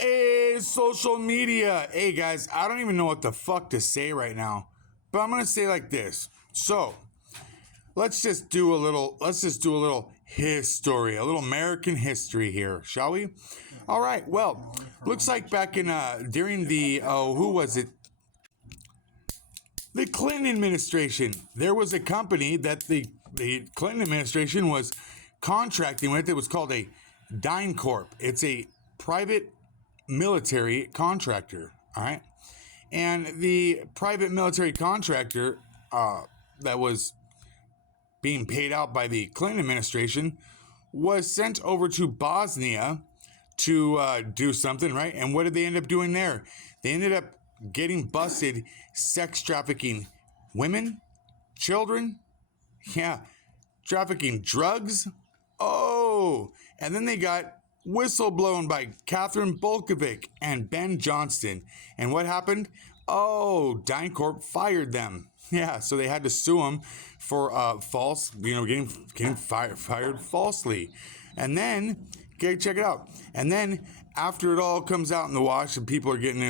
Hey, social media. Hey, guys, I don't even know what the fuck to say right now, but I'm going to say like this. So, let's just do a little history, a little American history here, shall we? All right. Well, looks like back in during the who was it? The Clinton administration. There was a company that the Clinton administration was contracting with. It was called a DynCorp. It's a private military contractor. All right. And the private military contractor that was being paid out by the Clinton administration was sent over to Bosnia to do something, right? And what did they end up doing there? They ended up getting busted sex trafficking women, children, trafficking drugs. Oh, and then they got whistleblown by Catherine Bolkovic and Ben Johnston. And what happened? Oh, DynCorp fired them. Yeah, so they had to sue them for false, getting fired falsely. And then, okay, check it out. And then after it all comes out in the wash and people are getting,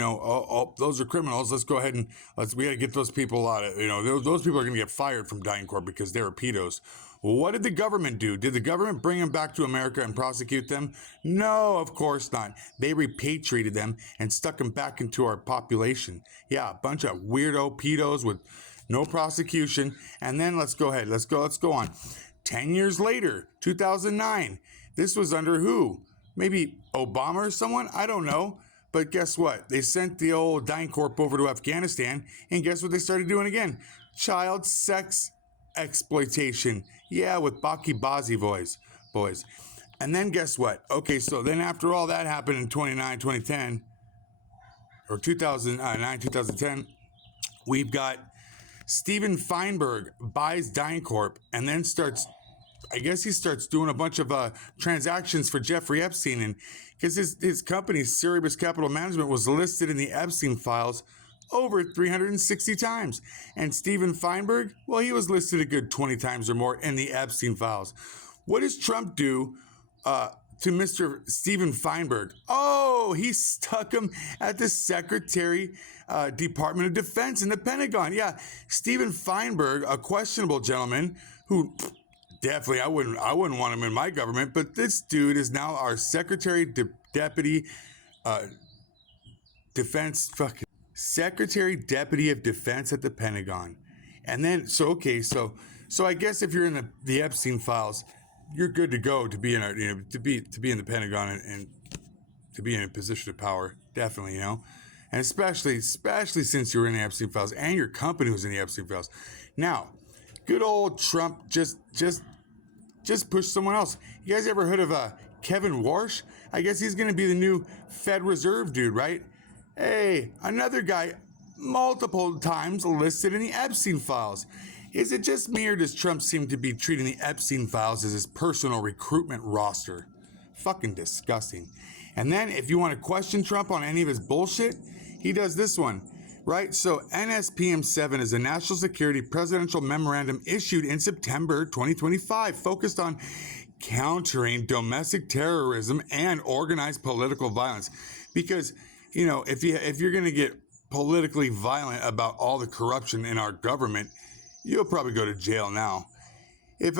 those are criminals. Let's go ahead and we got to get those people out of, those people are going to get fired from DynCorp because they're pedos. What did the government do? Did the government bring them back to America and prosecute them? No, of course not. They repatriated them and stuck them back into our population. Yeah, a bunch of weirdo pedos with no prosecution. And then let's go ahead. Let's go on. 10 years later, 2009. This was under who? Maybe Obama or someone? I don't know. But guess what? They sent the old DynCorp over to Afghanistan. And guess what they started doing again? Child sex exploitation. Yeah, with Baki Bazi boys. And then guess what? Okay, so then after all that happened in 2010, or 2009, 2010, we've got Steven Feinberg buys DynCorp and then starts doing a bunch of transactions for Jeffrey Epstein. And because his company, Cerebus Capital Management, was listed in the Epstein files over 360 times. And Steven Feinberg, well, he was listed a good 20 times or more in the Epstein files. What does Trump do to Mr. Steven Feinberg? Oh, he stuck him at the Secretary Department of Defense in the Pentagon. Yeah, Steven Feinberg, a questionable gentleman who definitely I wouldn't want him in my government, but this dude is now our Deputy Secretary Deputy of Defense at the Pentagon. And then, so I guess if you're in the Epstein files, you're good to go to be in to be in the Pentagon and to be in a position of power, definitely, and especially since you were in the Epstein files and your company was in the Epstein files. Now, good old Trump just pushed someone else. You guys ever heard of Kevin Warsh? I guess he's going to be the new Fed Reserve dude, right? Hey, another guy multiple times listed in the Epstein files. Is it just me, or does Trump seem to be treating the Epstein files as his personal recruitment roster? Fucking disgusting. And then if you want to question Trump on any of his bullshit, he does this one, right? So NSPM-7 is a national security presidential memorandum issued in September 2025 focused on countering domestic terrorism and organized political violence. Because, if you're going to get politically violent about all the corruption in our government, you'll probably go to jail now. If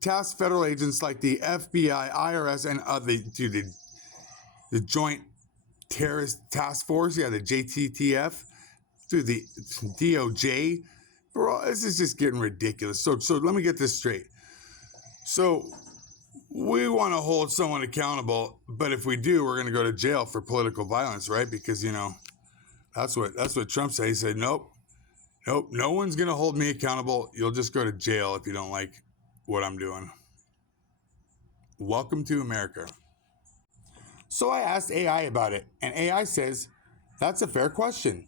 tasked federal agents like the FBI, IRS, and the Joint Terrorist Task Force, the JTTF, through the DOJ, bro, this is just getting ridiculous. So let me get this straight. So we want to hold someone accountable, but if we do, we're going to go to jail for political violence, right? Because that's what Trump said. He said, nope, no one's going to hold me accountable. You'll just go to jail if you don't like what I'm doing. Welcome to America. So I asked AI about it, and AI says, that's a fair question.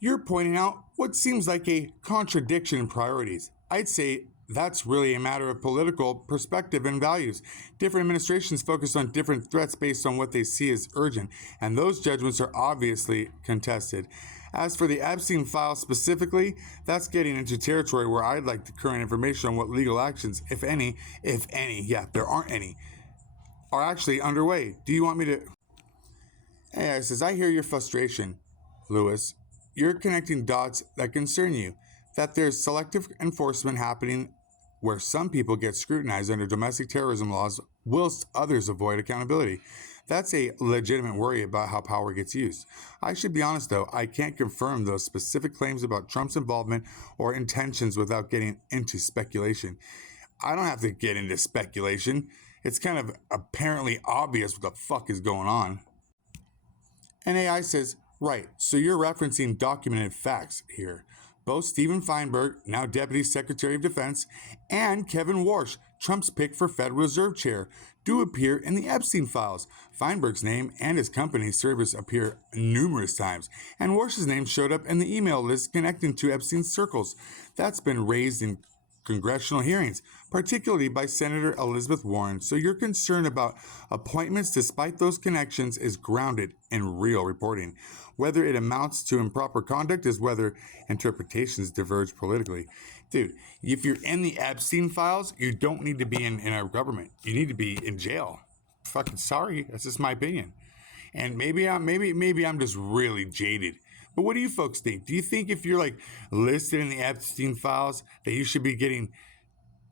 You're pointing out what seems like a contradiction in priorities. I'd say that's really a matter of political perspective and values. Different administrations focus on different threats based on what they see as urgent, and those judgments are obviously contested. As for the Epstein file specifically, that's getting into territory where I'd like the current information on what legal actions, if any, there aren't any, are actually underway. Do you want me to... AI says, I hear your frustration, Lewis. You're connecting dots that concern you. That there's selective enforcement happening where some people get scrutinized under domestic terrorism laws whilst others avoid accountability. That's a legitimate worry about how power gets used. I should be honest, though, I can't confirm those specific claims about Trump's involvement or intentions without getting into speculation. I don't have to get into speculation. It's kind of apparently obvious what the fuck is going on. And AI says, right, so you're referencing documented facts here. Both Stephen Feinberg, now Deputy Secretary of Defense, and Kevin Warsh, Trump's pick for Federal Reserve Chair, do appear in the Epstein files. Feinberg's name and his company's service appear numerous times, and Warsh's name showed up in the email list connecting to Epstein's circles. That's been raised in congressional hearings, particularly by Senator Elizabeth Warren. So your concern about appointments despite those connections is grounded in real reporting. Whether it amounts to improper conduct is whether interpretations diverge politically. Dude, if you're in the Epstein files, you don't need to be in our government. You need to be in jail. Fucking sorry, that's just my opinion. And maybe I'm just really jaded. But what do you folks think? Do you think if you're like listed in the Epstein files that you should be getting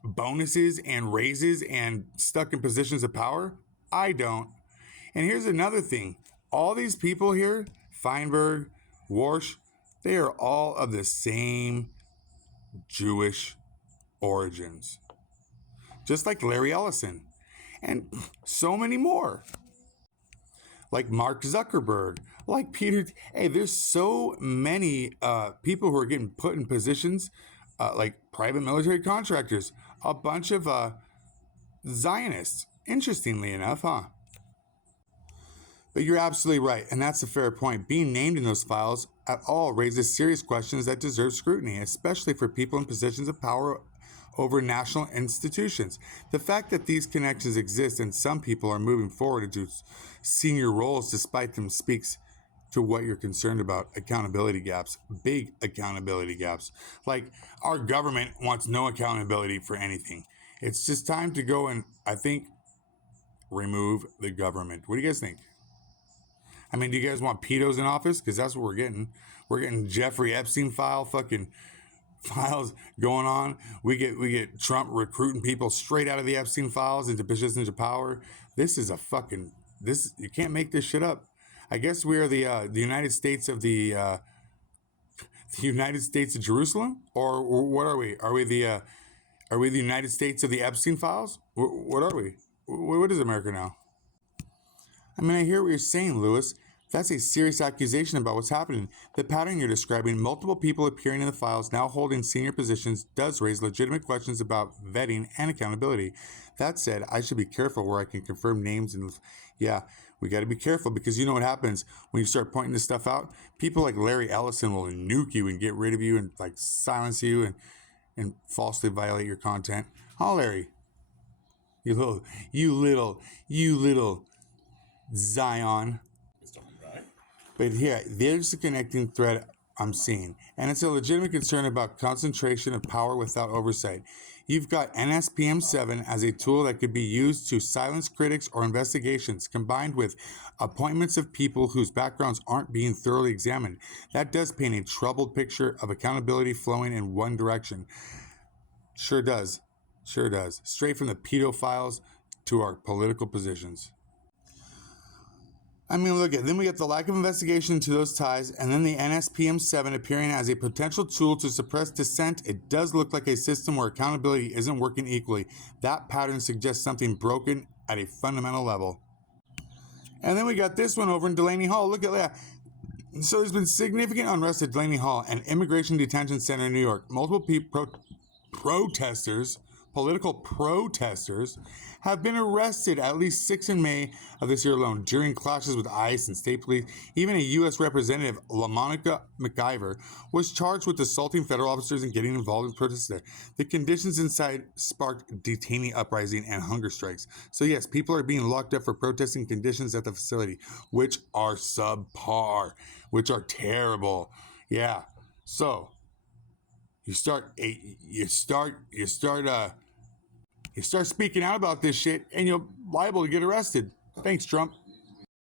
bonuses and raises and stuck in positions of power? I don't. And here's another thing. All these people here, Feinberg, Warsh, they are all of the same Jewish origins. Just like Larry Ellison. And so many more. Like Mark Zuckerberg, like Peter. Hey, there's so many people who are getting put in positions like private military contractors, a bunch of Zionists, interestingly enough, huh? But you're absolutely right, and that's a fair point. Being named in those files at all raises serious questions that deserve scrutiny, especially for people in positions of power over national institutions. The fact that these connections exist and some people are moving forward into senior roles despite them speaks to what you're concerned about. Accountability gaps, big accountability gaps. Like our government wants no accountability for anything. It's just time to go and, I think, remove the government. What do you guys think? I mean, do you guys want pedos in office? Because that's what we're getting. We're getting Jeffrey Epstein files going on. We get Trump recruiting people straight out of the Epstein files into positions of power. This is you can't make this shit up. I guess we are the United States of the United States of Jerusalem, or what are we? Are we the United States of the Epstein files? What are we? What is America now? I mean, I hear what you're saying, Lewis. That's a serious accusation about what's happening. The pattern you're describing, multiple people appearing in the files now holding senior positions, does raise legitimate questions about vetting and accountability. That said, I should be careful where I can confirm names and yeah, we got to be careful because you know what happens when you start pointing this stuff out? People like Larry Ellison will nuke you and get rid of you and like silence you and falsely violate your content. Oh, Larry, you little Zion. But here, there's the connecting thread I'm seeing. And it's a legitimate concern about concentration of power without oversight. You've got NSPM-7 as a tool that could be used to silence critics or investigations, combined with appointments of people whose backgrounds aren't being thoroughly examined. That does paint a troubled picture of accountability flowing in one direction. Sure does. Sure does. Straight from the pedophiles to our political positions. I mean, look at then we get the lack of investigation into those ties, and then the NSPM-7 appearing as a potential tool to suppress dissent. It does look like a system where accountability isn't working equally. That pattern suggests something broken at a fundamental level. And then we got this one over in Delaney Hall. Look at that. So there's been significant unrest at Delaney Hall, an immigration detention center in New York. Multiple protesters, political protesters, have been arrested, at least 6 in May of this year alone, during clashes with ICE and state police. Even a U.S. representative, LaMonica McIver, was charged with assaulting federal officers and getting involved in protests there. The conditions inside sparked detainee uprising and hunger strikes. So yes, people are being locked up for protesting conditions at the facility, which are subpar, which are terrible. Yeah. So you start speaking out about this shit and you're liable to get arrested. Thanks, Trump.